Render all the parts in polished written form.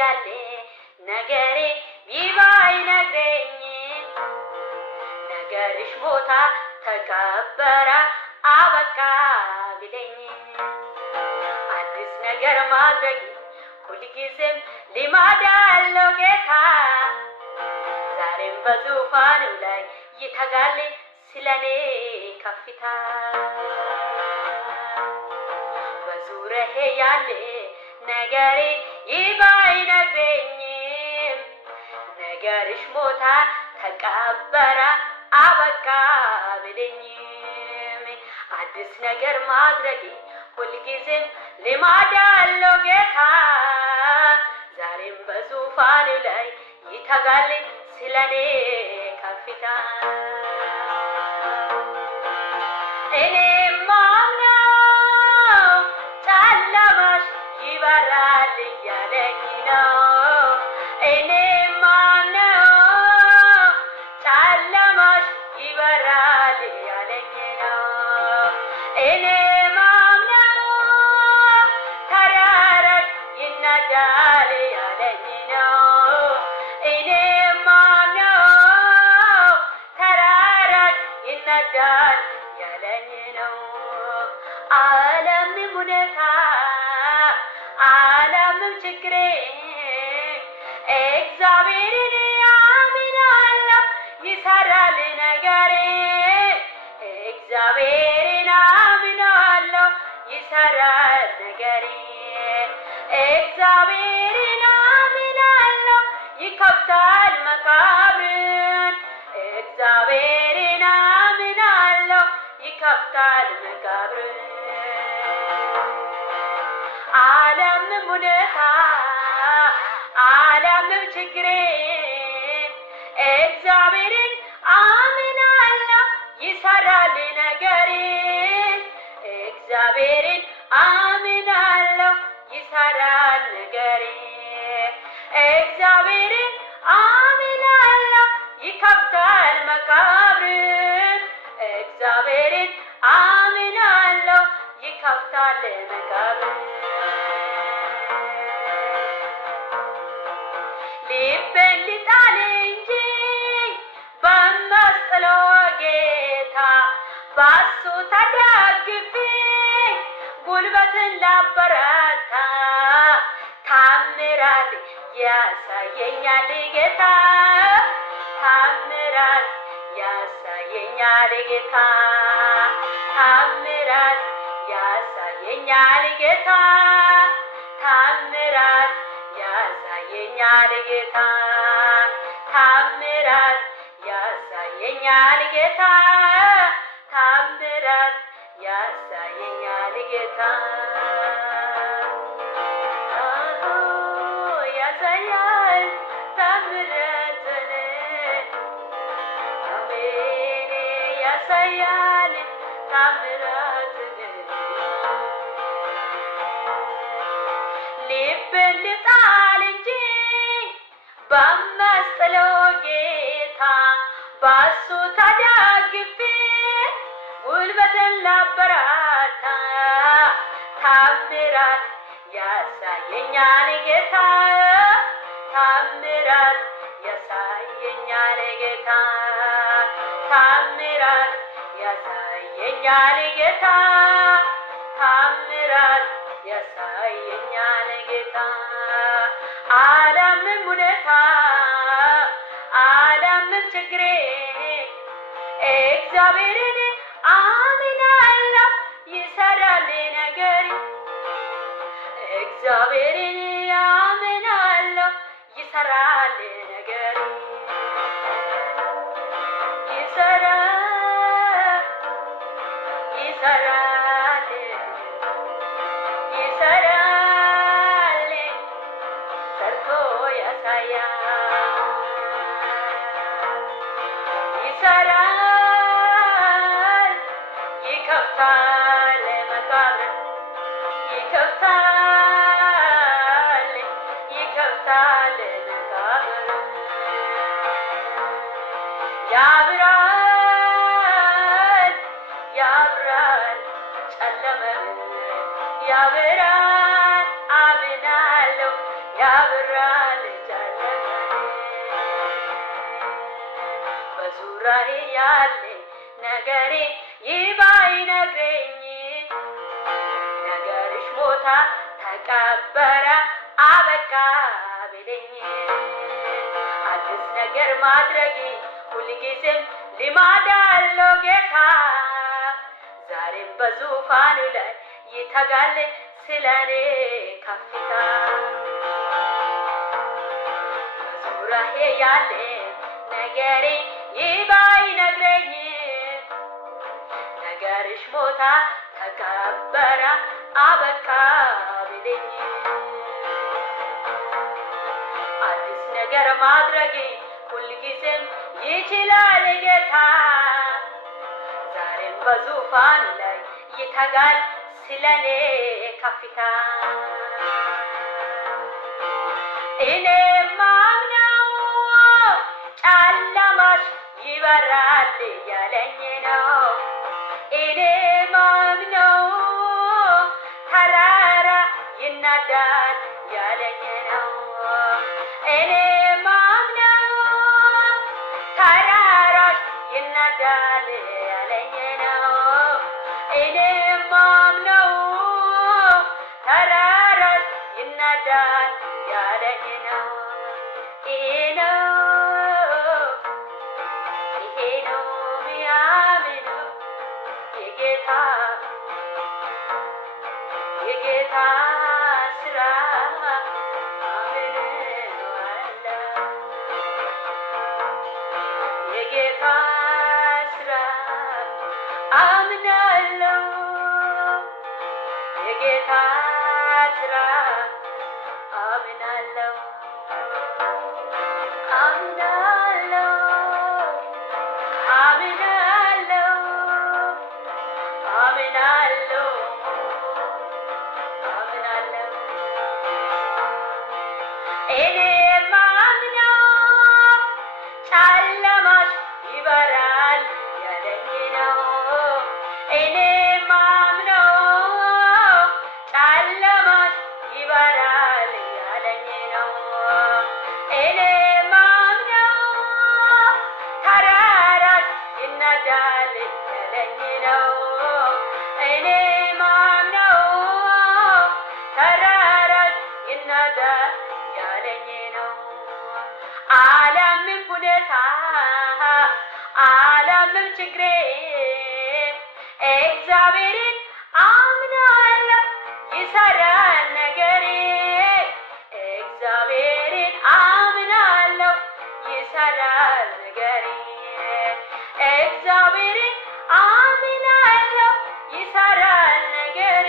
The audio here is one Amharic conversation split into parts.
ያለ ነገሬ ቢባይ ነግረኝ ነገርሽ ሞታ ተቀበረ አበቃ ቢለኝ አዲስ ነገር ማድረግ ሁልጊዜም ሊማድ ያለው ጌታ ዛሬም በዙፋኑ ላይ ይተጋል ስለኔ ከፍታ በዙሪያዬ ያለ ነገሬ ይባይ ነግረኝ ነገርሽ ሞታ ተቀበረ አበቃ ቢለኝ አዲስ ነገር ማድረግ ሁልጊዜም ሊማድ ያለው ጌታ ዛሬም በዙፋኑ ላይ ይተጋል ስለኔ ከፍታ እኔም ማምነው ጨለማሽ ይበራል እያለኝ ነው እኔም ማምነው ጨለማሽ ይበራል እያለኝ ነው እኔም ማምነው ተራራሽ ይናዳል እያለኝ ነው እኔም ማምነው ተራራሽ ይናዳል ያለኝ ነው ዓለምም ሁኔታ ዓለምም ችግሬ እግዚአብሔርን አምናለሁ ይሰራል ነገሬ እግዚአብሔርን አምናለሁ ይሰራል ነገሬ እግዚአብሔርን አምናለሁ ይከፍታል መቃብርን እግዚአብሔርን አምናለሁ ይከፍታል መቃብርን ዓለምም ሁኔታ ዓለምም ችግሬ እግዚአብሔርን አምናለሁ ይሰራል ነገሬ እግዚአብሔርን አምናለሁ ይሰራል ነገሬ እግዚአብሔርን አምናለሁ ይከፍታል መቃብርን እግዚአብሔርን አምናለሁ ይከፍታል መቃብርን ልቤን ልጣል እንጂ በመስቀለው ጌታ ባሱ ተደግፌ ጉልበትን ላበረታ ታምራት ያሳየኛል ጌታ ታምራት ያሳየኛል ጌታ ታምራት ያሳየኛል ጌታ ታምራት ያሳየኛል ጌታ ታምራት ያሳየኛል ጌታ ታምራት ያሳየኛል ጌታ ያሳያል ታምራትን አሜን ያሳያል ታምራትን ልቤን ልጣል እንጂ በመስቀለው ጌታ ባሱ ተደግፌ ጉልበትን ላበረታ ታምራት ያሳየኛል ጌታ ታምራት ያሳየኛል ጌታ ታምራት ያሳየኛል ጌታ ታምራት ያሳየኛል ጌታ ዓለምም ሁኔታ ዓለምም ችግሬ እግዚአብሔርን አምናለሁ ይሰራል ነገሬ እግዚአብሔርን አምናለሁ ይሰራል ነገሬ ይሰራል ይሰራል ይሰራል ሰርቶ ያሳያል ይሰራል ይከፍታል መቃብር ይከፍታል ይከፍታል መቃብር ያብራል ያብራል ጨለመን ያብራል አምናለሁ ያበራል ጨለማዬ በዙሪያዬ ያለ ነገሬ ባይነግረኝ ነገርሽ ሞታ ተቀበረ አበቃ ቢለኝ አዲስ ነገር ማድረግ ሁልጊዜም ልማድ አለው ጌታ ዛሬም በዙፋኑ ላይ ይተጋል ስለኔ ከፍታ በዙሪያዬ ያለ ነገሬ ባይነግረኝ ነገርሽ ሞታ ተቀበረ አበቃ ቢለኝ አዲስ ነገር ማድረግ ሁልጊዜም ይችላል ጌታ ዛሬም በዙፋኑ ላይ ይተጋል ስለኔ ከፍታ እኔ ማምነው ጨለማሽ ይበራል ያለኝ ነው እኔ ማምነው ተራራ ይናዳል ያለኝ ነው እኔ ማምነው ተራራሽ ይናዳል ያለኝ ነው እኔ ማምነው ተራራሽ ይናዳል ያለኝ ነው ይሄ ነው ሚያምነው የጌታ ስራ አምነዋለሁ የጌታ ስራ አምናለሁ የጌታ ስራ አምናለሁ አምናለሁ አምናለሁ አምናለሁ አምናለሁ እኔ ማምነው ጨለማሽ ይበራል ያለኝ ነው እኔ ማምነው ጨለማሽ ይበራል ያለኝ ነው እኔ ማምነው ተራራሽ ይናዳል ያለኝ ነው እኔ ማምነው ተራራሽ ይናዳል ያለኝ ነው ዓለምም ሁኔታ ዓለምም ችግሬ እግዚአብሔርን አምናለሁ ይሰራል ነገሬ እግዚአብሔርን አምናለሁ ይሰራል ነገሬ እግዚአብሔርን አምናለሁ ይሰራል ነገሬ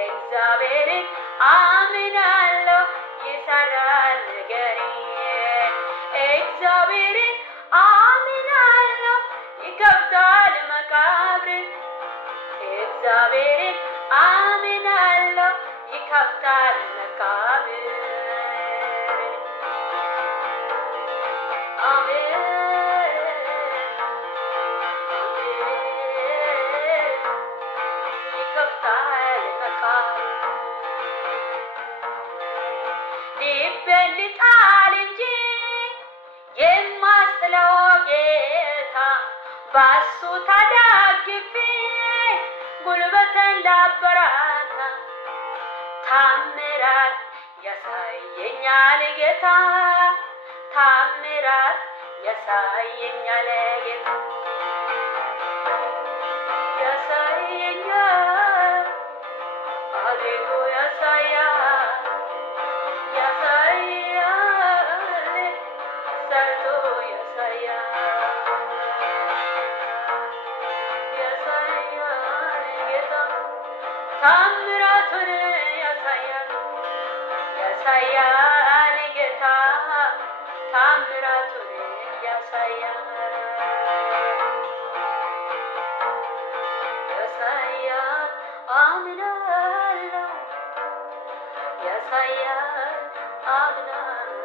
እግዚአብሔርን አምናለሁ ይሰራል ነገሬ እግዚአብሔርን አምናለሁ ይከብዳል መቃብር እግዚአብሔርን አምናለሁ ይከብዳል መቃብር አሜን ይከብዳል መቃብር ልቤን ልጣል እንጂ የማስጥለው ጌታ ባሱ ተደግፌ ጉልበትን ላበራታ ታምራት ያሳየኛል ጌታ ታምራት ያሳየኛል ጌታ ያሳየኛል አቤቱ ያሳያል ያሳያል ሰርቶ ያሳያል ያሳያል ጌታ ታምራቱን ያሳያል ያሳያል ጌታ ታምራቱን ያሳያል ያሳያል አምናለሁ ያሳያል አምናለሁ